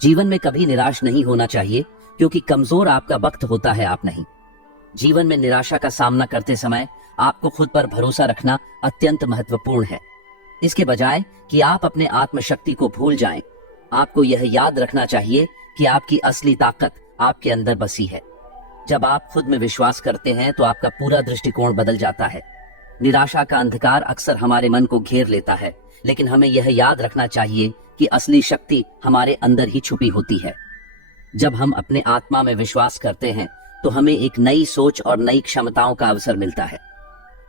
जीवन में कभी निराश नहीं होना चाहिए, क्योंकि कमजोर आपका वक्त होता है, आप नहीं। जीवन में निराशा का सामना करते समय आपको खुद पर भरोसा रखना अत्यंत महत्वपूर्ण है। इसके बजाय कि आप अपने आत्मशक्ति को भूल जाएं, आपको यह याद रखना चाहिए कि आपकी असली ताकत आपके अंदर बसी है। जब आप खुद में विश्वास करते हैं तो आपका पूरा दृष्टिकोण बदल जाता है। निराशा का अंधकार अक्सर हमारे मन को घेर लेता है, लेकिन हमें यह याद रखना चाहिए कि असली शक्ति हमारे अंदर ही छुपी होती है। जब हम अपने आत्मा में विश्वास करते हैं तो हमें एक नई सोच और नई क्षमताओं का अवसर मिलता है।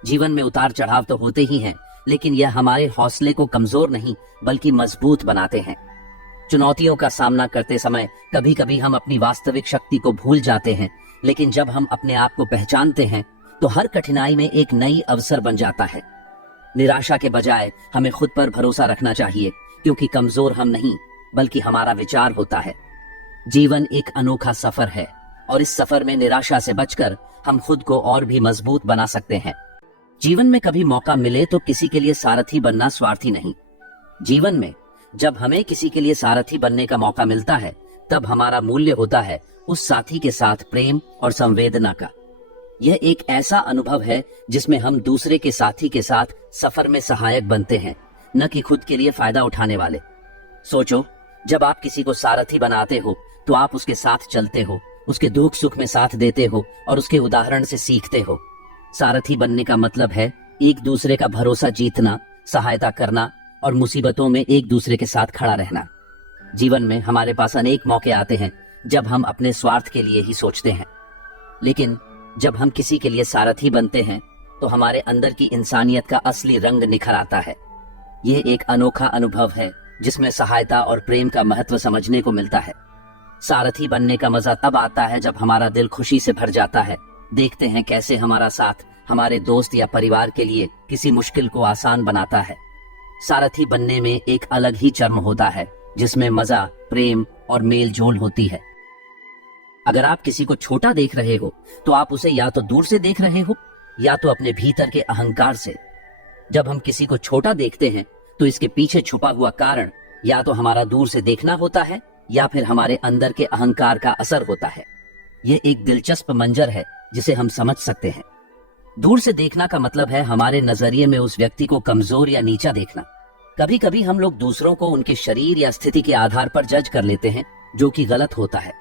जीवन में उतार चढ़ाव तो होते ही हैं, लेकिन यह हमारे हौसले को कमजोर नहीं बल्कि मजबूत बनाते हैं। चुनौतियों का सामना करते समय कभी कभी हम अपनी वास्तविक शक्ति को भूल जाते हैं, लेकिन जब हम अपने आप को पहचानते हैं तो हर कठिनाई में एक नई अवसर बन जाता है। निराशा के बजाय हमें खुद पर भरोसा रखना चाहिए, क्योंकि कमजोर हम नहीं बल्कि हमारा विचार होता है। जीवन एक अनोखा सफर है और इस सफर में निराशा से बचकर हम खुद को और भी मजबूत बना सकते हैं। जीवन में कभी मौका मिले तो किसी के लिए सारथी बनना स्वार्थी नहीं। जीवन में जब हमें किसी के लिए सारथी बनने का मौका मिलता है, तब हमारा मूल्य होता है उस साथी के साथ प्रेम और संवेदना का। यह एक ऐसा अनुभव है जिसमें हम दूसरे के साथी के साथ सफर में सहायक बनते हैं, न कि खुद के लिए फायदा उठाने वाले। सोचो, जब आप किसी को सारथी बनाते हो तो आप उसके साथ चलते हो, उसके दुख सुख में साथ देते हो और उसके उदाहरण से सीखते हो। सारथी बनने का मतलब है एक दूसरे का भरोसा जीतना, सहायता करना और मुसीबतों में एक दूसरे के साथ खड़ा रहना। जीवन में हमारे पास अनेक मौके आते हैं जब हम अपने स्वार्थ के लिए ही सोचते हैं, लेकिन जब हम किसी के लिए सारथी बनते हैं तो हमारे अंदर की इंसानियत का असली रंग निखर आता है। यह एक अनोखा अनुभव है जिसमें सहायता और प्रेम का महत्व समझने को मिलता है। सारथी बनने का मजा तब आता है जब हमारा दिल खुशी से भर जाता है। देखते हैं कैसे हमारा साथ हमारे दोस्त या परिवार के लिए किसी मुश्किल को आसान बनाता है। सारथी बनने में एक अलग ही चर्म होता है जिसमें मजा, प्रेम और मेल जोल होती है। अगर आप किसी को छोटा देख रहे हो तो आप उसे या तो दूर से देख रहे हो या तो अपने भीतर के अहंकार से। जब हम किसी को छोटा देखते हैं तो इसके पीछे छुपा हुआ कारण या तो हमारा दूर से देखना होता है या फिर हमारे अंदर के अहंकार का असर होता है। यह एक दिलचस्प मंजर है जिसे हम समझ सकते हैं। दूर से देखना का मतलब है हमारे नजरिए में उस व्यक्ति को कमजोर या नीचा देखना। कभी कभी हम लोग दूसरों को उनके शरीर या स्थिति के आधार पर जज कर लेते हैं, जो कि गलत होता है।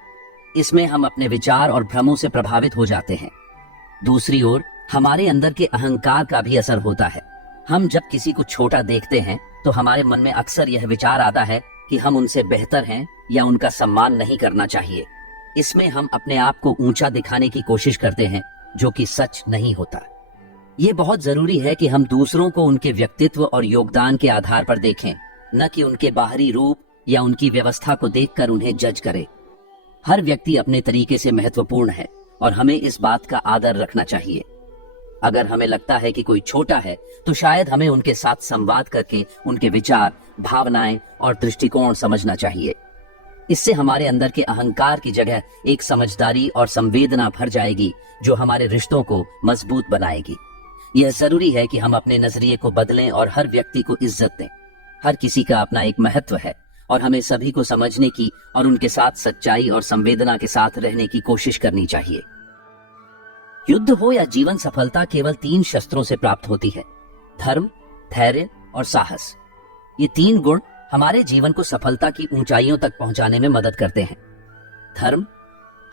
इसमें हम अपने विचार और भ्रमों से प्रभावित हो जाते हैं। दूसरी ओर हमारे अंदर के अहंकार का भी असर होता है। हम जब किसी को छोटा देखते हैं तो हमारे मन में अक्सर यह विचार आता है कि हम उनसे बेहतर हैं या उनका सम्मान नहीं करना चाहिए। इसमें हम अपने आप को ऊंचा दिखाने की कोशिश करते हैं, जो कि सच नहीं होता। ये बहुत जरूरी है कि हम दूसरों को उनके व्यक्तित्व और योगदान के आधार पर देखें, न कि उनके बाहरी रूप या उनकी व्यवस्था को देखकर उन्हें जज करें। हर व्यक्ति अपने तरीके से महत्वपूर्ण है और हमें इस बात का आदर रखना चाहिए। अगर हमें लगता है कि कोई छोटा है तो शायद हमें उनके साथ संवाद करके उनके विचार, भावनाएं और दृष्टिकोण समझना चाहिए। इससे हमारे अंदर के अहंकार की जगह एक समझदारी और संवेदना भर जाएगी, जो हमारे रिश्तों को मजबूत बनाएगी। यह जरूरी है कि हम अपने नजरिए को बदलें और हर व्यक्ति को इज्जत दें। हर किसी का अपना एक महत्व है और हमें सभी को समझने की और उनके साथ सच्चाई और संवेदना के साथ रहने की कोशिश करनी चाहिए। युद्ध हो या जीवन सफलता केवल 3 शस्त्रों से प्राप्त होती है: धर्म, धैर्य और साहस। ये 3 गुण हमारे जीवन को सफलता की ऊंचाइयों तक पहुंचाने में मदद करते हैं। धर्म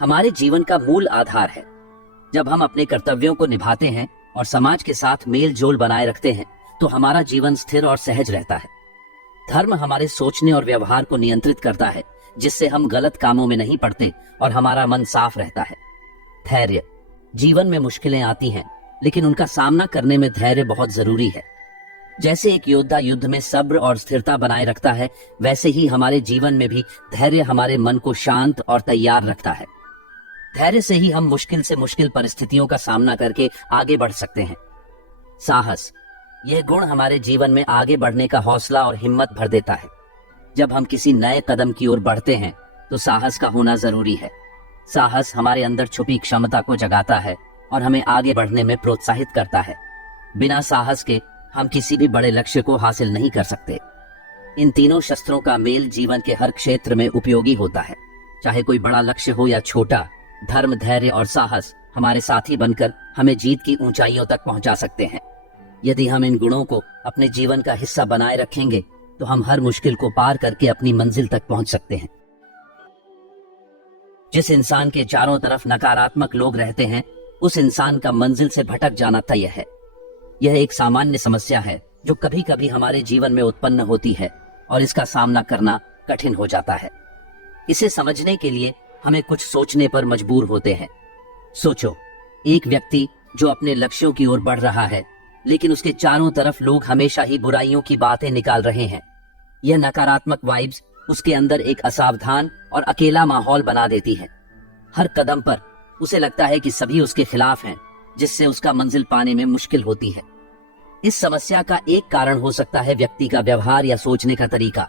हमारे जीवन का मूल आधार है। जब हम अपने कर्तव्यों को निभाते हैं और समाज के साथ मेल जोल बनाए रखते हैं तो हमारा जीवन स्थिर और सहज रहता है। धर्म हमारे सोचने और व्यवहार को नियंत्रित करता है, जिससे हम गलत कामों में नहीं पड़ते और हमारा मन साफ रहता है। धैर्य जीवन में मुश्किलें आती हैं, लेकिन उनका सामना करने में धैर्य बहुत जरूरी है। जैसे एक योद्धा युद्ध में सब्र और स्थिरता बनाए रखता है, वैसे ही हमारे जीवन में भी धैर्य हमारे मन को शांत और तैयार रखता है। धैर्य से ही हम मुश्किल से मुश्किल परिस्थितियों का सामना करके आगे बढ़ सकते हैं। साहस यह गुण हमारे जीवन में आगे बढ़ने का हौसला और हिम्मत भर देता है। जब हम किसी नए कदम की ओर बढ़ते हैं तो साहस का होना जरूरी है। साहस हमारे अंदर छुपी क्षमता को जगाता है और हमें आगे बढ़ने में प्रोत्साहित करता है। बिना साहस के हम किसी भी बड़े लक्ष्य को हासिल नहीं कर सकते। इन तीनों शस्त्रों का मेल जीवन के हर क्षेत्र में उपयोगी होता है। चाहे कोई बड़ा लक्ष्य हो या छोटा, धर्म, धैर्य और साहस हमारे साथी बनकर हमें जीत की ऊंचाइयों तक पहुंचा सकते हैं। यदि हम इन गुणों को अपने जीवन का हिस्सा बनाए रखेंगे तो हम हर मुश्किल को पार करके अपनी मंजिल तक पहुंच सकते हैं। जिस इंसान के चारों तरफ नकारात्मक लोग रहते हैं, उस इंसान का मंजिल से भटक जाना तय है। यह एक सामान्य समस्या है जो कभी कभी हमारे जीवन में उत्पन्न होती है और इसका सामना करना कठिन हो जाता है। इसे समझने के लिए हमें कुछ सोचने पर मजबूर होते हैं। सोचो, एक व्यक्ति जो अपने लक्ष्यों की ओर बढ़ रहा है, लेकिन उसके चारों तरफ लोग हमेशा ही बुराइयों की बातें निकाल रहे हैं। यह नकारात्मक वाइब्स उसके अंदर एक असावधान और अकेला माहौल बना देती है। हर कदम पर उसे लगता है कि सभी उसके खिलाफ हैं, जिससे उसका मंजिल पाने में मुश्किल होती है। इस समस्या का एक कारण हो सकता है व्यक्ति का व्यवहार या सोचने का तरीका।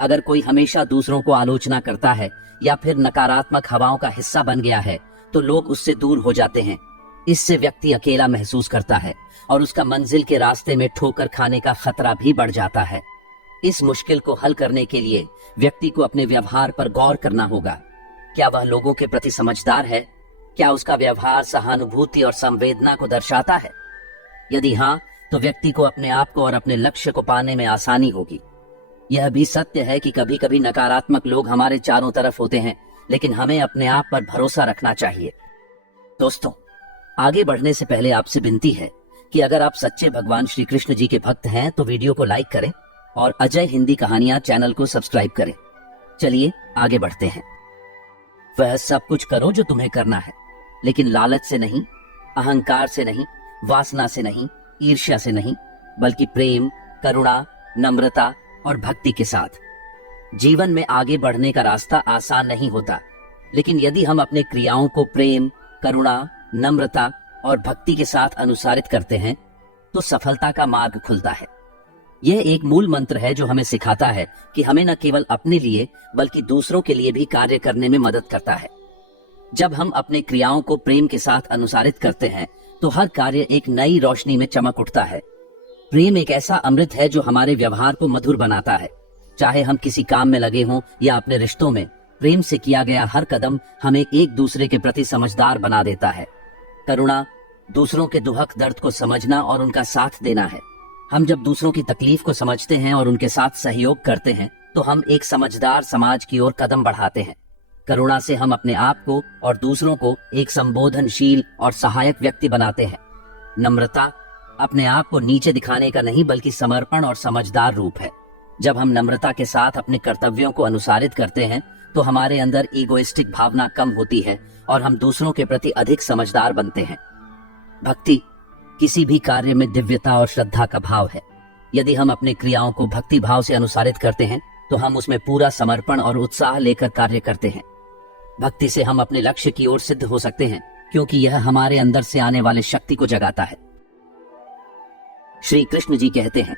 अगर कोई हमेशा दूसरों को आलोचना करता है या फिर नकारात्मक हवाओं का हिस्सा बन गया है, तो लोग उससे दूर हो जाते हैं। इससे व्यक्ति अकेला महसूस करता है और उसका मंजिल के रास्ते में ठोकर खाने का खतरा भी बढ़ जाता है। इस मुश्किल को हल करने के लिए व्यक्ति को अपने व्यवहार पर गौर करना होगा। क्या वह लोगों के प्रति समझदार है? क्या उसका व्यवहार सहानुभूति और संवेदना को दर्शाता है? यदि हाँ, तो व्यक्ति को अपने आप को और अपने लक्ष्य को पाने में आसानी होगी। यह भी सत्य है कि कभी कभी नकारात्मक लोग हमारे चारों तरफ होते हैं, लेकिन हमें अपने आप पर भरोसा रखना चाहिए। दोस्तों, आगे बढ़ने से पहले आपसे विनती है कि अगर आप सच्चे भगवान श्री कृष्ण जी के भक्त हैं तो वीडियो को लाइक करें और अजय हिंदी कहानियां चैनल को सब्सक्राइब करें। चलिए आगे बढ़ते हैं। वह सब कुछ करो जो तुम्हें करना है, लेकिन लालच से नहीं, अहंकार से नहीं, वासना से नहीं, ईर्ष्या से नहीं, बल्कि प्रेम, करुणा, नम्रता और भक्ति के साथ। जीवन में आगे बढ़ने का रास्ता आसान नहीं होता, लेकिन यदि हम अपने क्रियाओं को प्रेम, करुणा, नम्रता और भक्ति के साथ अनुसारित करते हैं तो सफलता का मार्ग खुलता है। यह एक मूल मंत्र है जो हमें सिखाता है कि हमें न केवल अपने लिए बल्कि दूसरों के लिए भी कार्य करने में मदद करता है। जब हम अपने क्रियाओं को प्रेम के साथ अनुसारित करते हैं तो हर कार्य एक नई रोशनी में चमक उठता है। प्रेम एक ऐसा अमृत है जो हमारे व्यवहार को मधुर बनाता है। चाहे हम किसी काम में लगे हों या अपने रिश्तों में, प्रेम से किया गया हर कदम हमें एक दूसरे के प्रति समझदार बना देता है। करुणा, दूसरों के दुख दर्द को समझना और उनका साथ देना है। हम जब दूसरों की तकलीफ को समझते हैं और उनके साथ सहयोग करते हैं तो हम एक समझदार समाज की ओर कदम बढ़ाते हैं। करुणा से हम अपने आप को और दूसरों को एक संबोधनशील और सहायक व्यक्ति बनाते हैं। नम्रता अपने आप को नीचे दिखाने का नहीं बल्कि समर्पण और समझदार रूप है। जब हम नम्रता के साथ अपने कर्तव्यों को अनुसारित करते हैं तो हमारे अंदर ईगोइस्टिक भावना कम होती है और हम दूसरों के प्रति अधिक समझदार बनते हैं। भक्ति किसी भी कार्य में दिव्यता और श्रद्धा का भाव है। यदि हम अपने क्रियाओं को भक्ति भाव से अनुसारित करते हैं तो हम उसमें पूरा समर्पण और उत्साह लेकर कार्य करते हैं। भक्ति से हम अपने लक्ष्य की ओर सिद्ध हो सकते हैं, क्योंकि यह हमारे अंदर से आने वाले शक्ति को जगाता है। श्री कृष्ण जी कहते हैं,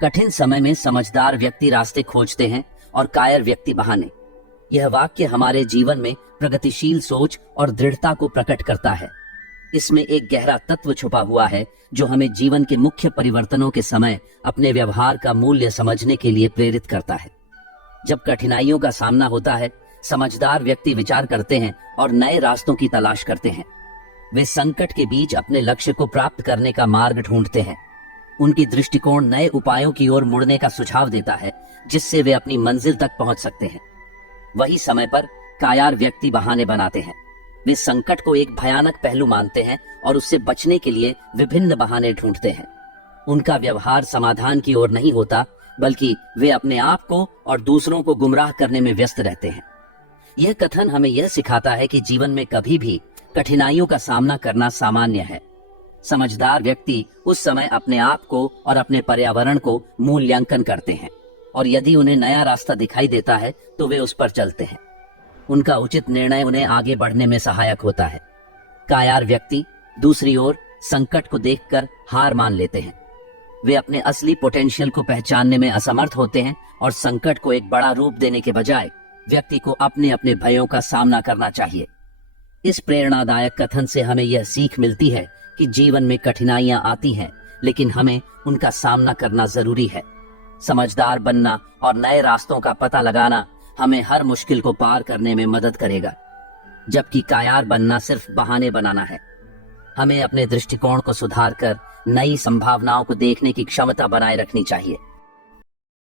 कठिन समय में समझदार व्यक्ति रास्ते खोजते हैं और कायर व्यक्ति बहाने। यह वाक्य हमारे जीवन में प्रगतिशील सोच और दृढ़ता को प्रकट करता है। इसमें एक गहरा तत्व छुपा हुआ है जो हमें जीवन के मुख्य परिवर्तनों के समय अपने व्यवहार का मूल्य समझने के लिए प्रेरित करता है। जब कठिनाइयों का सामना होता है, समझदार व्यक्ति विचार करते हैं और नए रास्तों की तलाश करते हैं। वे संकट के बीच अपने लक्ष्य को प्राप्त करने का मार्ग ढूंढते हैं। उनकी दृष्टिकोण नए उपायों की ओर मुड़ने का सुझाव देता है, जिससे वे अपनी मंजिल तक पहुंच सकते हैं। वही समय पर कायर व्यक्ति बहाने बनाते हैं। वे संकट को एक भयानक पहलू मानते हैं और उससे बचने के लिए विभिन्न बहाने ढूंढते हैं। उनका व्यवहार समाधान की ओर नहीं होता, बल्कि वे अपने आप को और दूसरों को गुमराह करने में व्यस्त रहते हैं। यह कथन हमें यह सिखाता है कि जीवन में कभी भी कठिनाइयों का सामना करना सामान्य है। समझदार व्यक्ति उस समय अपने आप को और अपने पर्यावरण को मूल्यांकन करते हैं, और यदि उन्हें नया रास्ता दिखाई देता है तो वे उस पर चलते हैं। उनका उचित निर्णय उन्हें आगे बढ़ने में सहायक होता है। कायर व्यक्ति दूसरी ओर संकट को देखकर हार मान लेते हैं। वे अपने असली पोटेंशियल को पहचानने में असमर्थ होते हैं और संकट को एक बड़ा रूप देने के बजाय व्यक्ति को अपने अपने भयों का सामना करना चाहिए। इस प्रेरणादायक कथन से हमें यह सीख मिलती है कि जीवन में कठिनाइयां आती हैं, लेकिन हमें उनका सामना करना जरूरी है। समझदार बनना और नए रास्तों का पता लगाना हमें हर मुश्किल को पार करने में मदद करेगा, जबकि कायर बनना सिर्फ बहाने बनाना है। हमें अपने दृष्टिकोण को सुधार कर नई संभावनाओं को देखने की क्षमता बनाए रखनी चाहिए।